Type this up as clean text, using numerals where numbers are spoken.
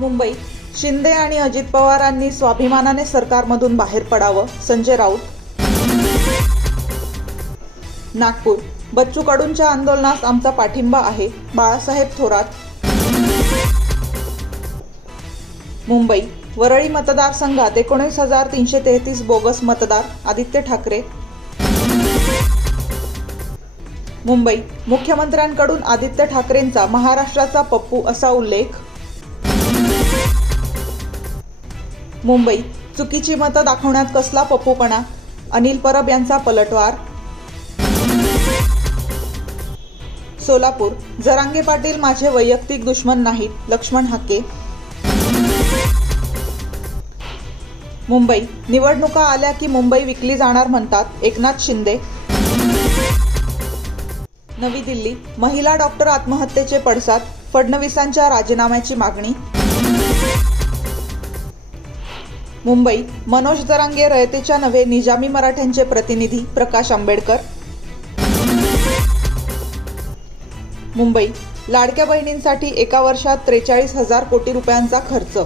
मुंबई, शिंदे आणि अजित पवारांनी स्वाभिमानाने सरकारमधून बाहेर पडावं, संजय राऊत. नागपूर, बच्चू कडूंच्या आंदोलनास आमचा पाठिंबा आहे, बाळासाहेब थोरात. मुंबई, वरळी मतदारसंघात 19,333 बोगस मतदार, आदित्य ठाकरे. मुंबई, मुख्यमंत्र्यांकडून आदित्य ठाकरेंचा महाराष्ट्राचा पप्पू असा उल्लेख. मुंबई, चुकीची मतं दाखवण्यात कसला पप्पूपणा, अनिल परब यांचा पलटवार. सोलापूर, जरांगे पाटील माझे वैयक्तिक दुश्मन नाहीत, लक्ष्मण हाके. मुंबई, निवडणुका आल्या की मुंबई विकली जाणार म्हणतात, एकनाथ शिंदे. नवी दिल्ली, महिला डॉक्टर आत्महत्येचे पडसाद, फडणवीसांच्या राजीनाम्याची मागणी. मुंबई, मनोज जरांगे रयतेच्या नव्हे निजामी मराठ्यांचे प्रतिनिधी, प्रकाश आंबेडकर. मुंबई, लाडक्या बहिणींसाठी एका वर्षात 43,000 कोटी रुपयांचा खर्च.